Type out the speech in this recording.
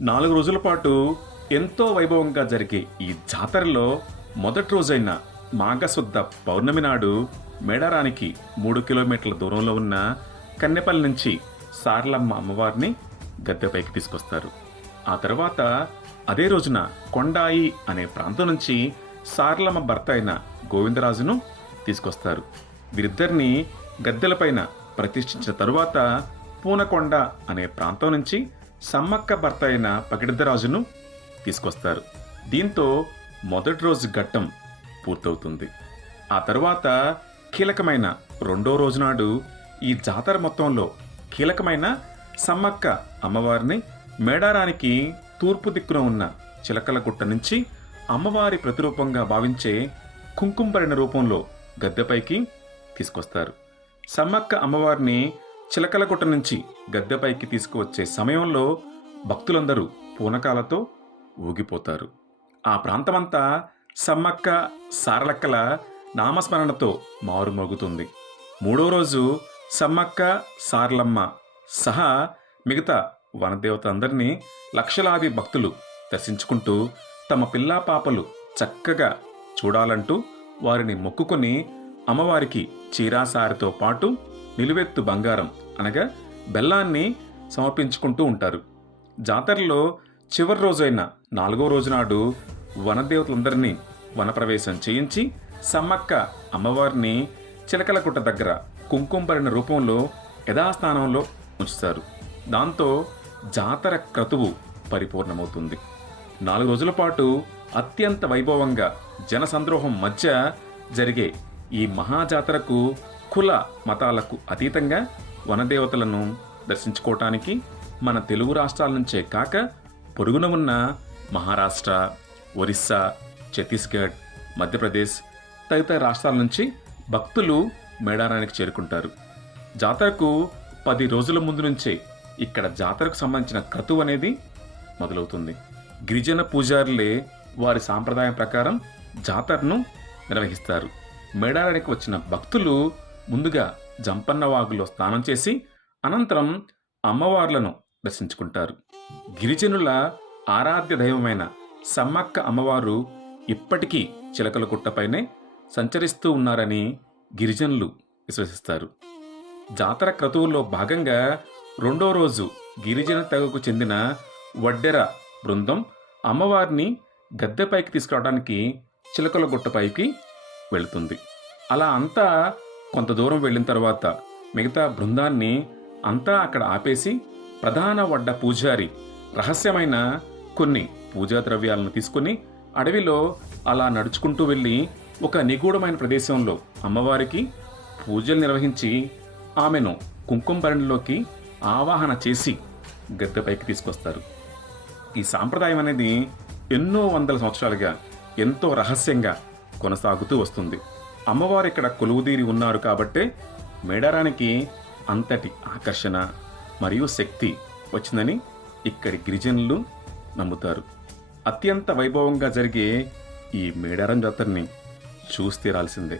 నాలుగు రోజుల పాటు ఎంతో వైభవంగా జరిగే ఈ జాతరలో మొదటి రోజైన మాఘశుద్ధ పౌర్ణమి నాడు మేడారానికి మూడు కిలోమీటర్ల దూరంలో ఉన్న కన్నెపల్లి నుంచి సారలమ్మ అమ్మవారిని గద్దెపైకి తీసుకొస్తారు. ఆ తర్వాత అదే రోజున కొండాయి అనే ప్రాంతం నుంచి సారలమ్మ భర్త అయిన గోవిందరాజును తీసుకొస్తారు. వీరిద్దరిని గద్దెలపైన ప్రతిష్ఠించిన తరువాత పూనకొండ అనే ప్రాంతం నుంచి సమ్మక్క భర్త అయిన పగిడిద్దరాజును తీసుకొస్తారు. దీంతో మొదటి రోజు ఘట్టం పూర్తవుతుంది. ఆ తర్వాత కీలకమైన రెండో రోజు నాడు ఈ జాతర మొత్తంలో కీలకమైన సమ్మక్క అమ్మవారిని మేడారానికి తూర్పు దిక్కున ఉన్న చిలకల గుట్ట నుంచి అమ్మవారి ప్రతిరూపంగా భావించే కుంకుమపరిణ రూపంలో గద్దెపైకి తీసుకొస్తారు. సమ్మక్క అమ్మవారిని చిలకలగుట్ట నుంచి గద్దెపైకి తీసుకువచ్చే సమయంలో భక్తులందరూ పూనకాలతో ఊగిపోతారు. ఆ ప్రాంతమంతా సమ్మక్క సారలక్కల నామస్మరణతో మారుమోగుతుంది మూడో రోజు సమ్మక్క సార్లమ్మ సహా మిగతా వనదేవతలందరినీ లక్షలాది భక్తులు దర్శించుకుంటూ తమ పిల్లా పాపలు చక్కగా చూడాలంటూ వారిని మొక్కుకొని అమ్మవారికి చీరాసారితో పాటు నిలువెత్తు బంగారం అనగా బెల్లాన్ని సమర్పించుకుంటూ ఉంటారు. జాతరలో చివరి రోజైన నాలుగో రోజు నాడు వనదేవతలందరినీ వనప్రవేశం చేయించి సమ్మక్క అమ్మవారిని చిలకలకుట్ట దగ్గర కుంకుమరిన రూపంలో యథాస్థానంలో ఉంచుతారు. దాంతో జాతర క్రతువు పరిపూర్ణమవుతుంది. నాలుగు రోజుల పాటు అత్యంత వైభవంగా జనసంద్రోహం మధ్య జరిగే ఈ మహాజాతరకు కుల మతాలకు అతీతంగా వనదేవతలను దర్శించుకోవటానికి మన తెలుగు రాష్ట్రాల నుంచే కాక పొరుగున ఉన్న మహారాష్ట్ర ఒరిస్సా ఛత్తీస్గఢ్ మధ్యప్రదేశ్ తదితర రాష్ట్రాల నుంచి భక్తులు మేడారానికి చేరుకుంటారు. జాతరకు పది రోజుల ముందు నుంచే ఇక్కడ జాతరకు సంబంధించిన క్రతువు అనేది మొదలవుతుంది. గిరిజన పూజారులే వారి సాంప్రదాయం ప్రకారం జాతరను నిర్వహిస్తారు. మేడారానికి వచ్చిన భక్తులు ముందుగా జంపన్న వాగులో స్నానం చేసి అనంతరం అమ్మవార్లను దర్శించుకుంటారు. గిరిజనుల ఆరాధ్య దైవమైన సమ్మక్క అమ్మవారు ఇప్పటికీ చిలకల గుట్టపైనే సంచరిస్తూ ఉన్నారని గిరిజనులు విశ్వసిస్తారు. జాతర క్రతువుల్లో భాగంగా రెండో రోజు గిరిజన తెగకు చెందిన వడ్డెర బృందం అమ్మవారిని గద్దెపైకి తీసుకురావడానికి చిలకల గుట్టపైకి వెళుతుంది. అలా అంతా కొంత దూరం వెళ్ళిన తర్వాత మిగతా బృందాన్ని అంతా అక్కడ ఆపేసి ప్రధాన వడ్డ పూజారి రహస్యమైన కొన్ని పూజా ద్రవ్యాలను తీసుకుని అడవిలో అలా నడుచుకుంటూ వెళ్ళి ఒక నిగూఢమైన ప్రదేశంలో అమ్మవారికి పూజలు నిర్వహించి ఆమెను కుంకుంభరణిలోకి ఆవాహన చేసి గద్దెపైకి తీసుకొస్తారు. ఈ సాంప్రదాయం అనేది ఎన్నో వందల సంవత్సరాలుగా ఎంతో రహస్యంగా కొనసాగుతూ వస్తుంది. అమ్మవారు ఇక్కడ కొలువుదీరి ఉన్నారు కాబట్టే మేడారానికి అంతటి ఆకర్షణ మరియు శక్తి వచ్చిందని ఇక్కడి గిరిజనులు నమ్ముతారు. అత్యంత వైభవంగా జరిగే ఈ మేడారం జాతరని చూసి తీరాల్సిందే.